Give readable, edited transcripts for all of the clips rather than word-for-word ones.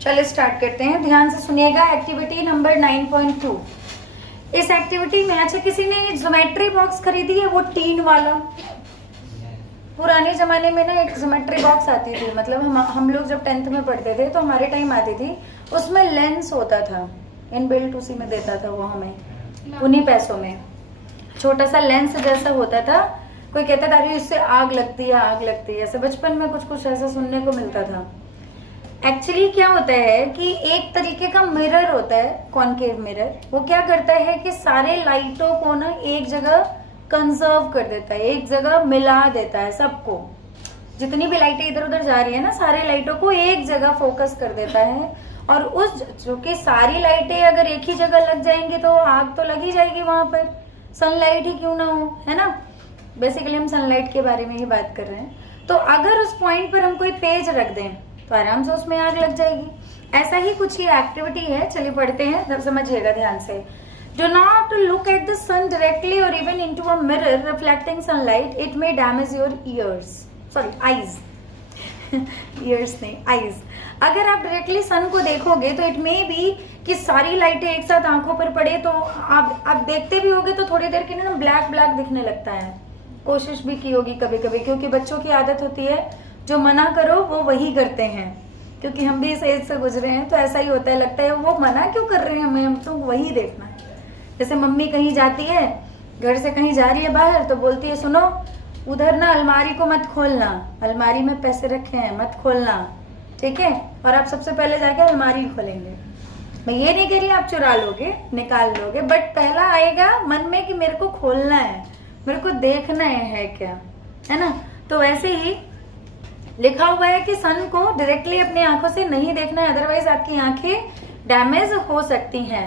चलिए स्टार्ट करते हैं, ध्यान से सुनिएगा। Activity number 9.2। इस एक्टिविटी में अच्छा किसी ने ज्योमेट्री बॉक्स खरीदी है, वो टीन वाला। पुराने जमाने में ना एक ज्योमेट्री बॉक्स आती थी, मतलब हम लोग जब 10th में पढ़ते थे तो हमारे टाइम आती थी, उसमें लेंस होता था इनबिल्ट, उसी में देता था वो हमें उन्हीं पैसों में। छोटा सा लेंस जैसा होता था। कोई कहता था अरे इससे आग लगती है, आग लगती है, ऐसे बचपन में कुछ कुछ ऐसा सुनने को मिलता था। एक्चुअली क्या होता है कि एक तरीके का मिरर होता है, कॉनकेव मिरर। वो क्या करता है कि सारे लाइटों को ना एक जगह कंजर्व कर देता है, एक जगह मिला देता है सबको। जितनी भी लाइटें इधर उधर जा रही है ना, सारे लाइटों को एक जगह फोकस कर देता है। और उस जो कि सारी लाइटें अगर एक ही जगह लग जाएंगी तो आग तो लगी जाएगी वहां पर, सनलाइट ही क्यों ना हो, है ना। बेसिकली हम सनलाइट के बारे में ही बात कर रहे हैं। तो अगर उस पॉइंट पर हम कोई पेज रख दें तो आराम से उसमें आग लग जाएगी। ऐसा ही कुछ ये एक्टिविटी है। चलिए पढ़ते हैं, तब समझिएगा ध्यान से। Do not look at the sun directly or even into a mirror reflecting sunlight. It may damage your ears. Sorry, eyes. ears नहीं, eyes. अगर आप डायरेक्टली सन को देखोगे तो इट मे बी कि सारी लाइटें एक साथ आंखों पर पड़े तो आप देखते भी होगे तो थोड़ी देर के लिए ना ब्लैक ब्लैक दिखने लगता है। कोशिश भी की होगी कभी कभी, क्योंकि बच्चों की आदत होती है जो मना करो वो वही करते हैं। क्योंकि हम भी इस एज से गुजरे हैं तो ऐसा ही होता है, लगता है वो मना क्यों कर रहे हैं हमें, हम तो वही देखना है। जैसे मम्मी कहीं जाती है, घर से कहीं जा रही है बाहर, तो बोलती है सुनो उधर ना अलमारी को मत खोलना, अलमारी में पैसे रखे हैं मत खोलना, ठीक है। और आप सबसे पहले जाके अलमारी खोलेंगे। मैं ये नहीं कह रही आप चुरा लोगे, निकाल लोगे, बट पहला आएगा मन में कि मेरे को खोलना है, मेरे को देखना है क्या, है ना। तो वैसे ही लिखा हुआ है कि सन को डायरेक्टली अपनी आंखों से नहीं देखना है, अदरवाइज आपकी आंखें डैमेज हो सकती हैं।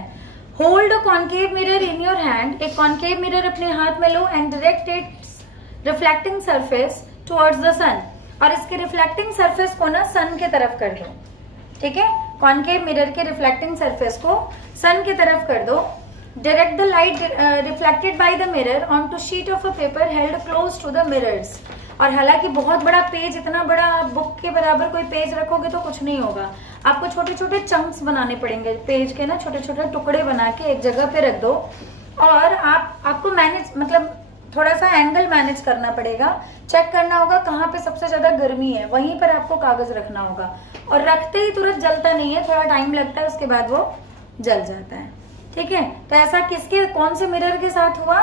Hold a concave mirror in your hand. एक कॉनकेव मिरर अपने हाथ में लो and direct its reflecting surface towards the sun. और इसके रिफ्लेक्टिंग सरफेस को ना सन के तरफ कर दो, ठीक है। कॉनकेव मिरर के रिफ्लेक्टिंग सरफेस को सन की तरफ कर दो। Direct the light reflected by the mirror on to sheet of a paper held close to the mirrors. और हालांकि बहुत बड़ा पेज, इतना बड़ा बुक के बराबर कोई पेज रखोगे तो कुछ नहीं होगा, आपको छोटे छोटे चंक्स बनाने पड़ेंगे पेज के ना, छोटे छोटे टुकड़े बना के एक जगह पे रख दो। और आपको मैनेज, मतलब थोड़ा सा एंगल मैनेज करना पड़ेगा, चेक करना होगा कहाँ पे सबसे ज्यादा गर्मी है, वहीं पर आपको कागज रखना होगा। और रखते ही तुरंत जलता नहीं है, थोड़ा टाइम लगता है, उसके बाद वो जल जाता है, ठीक है। तो ऐसा किसके, कौन से मिरर के साथ हुआ?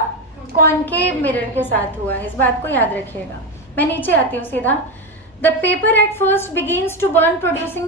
कॉनकेव मिरर के साथ हुआ, इस बात को याद रखिएगा। मैं नीचे आती हूँ सीधा। The paper at first begins to burn producing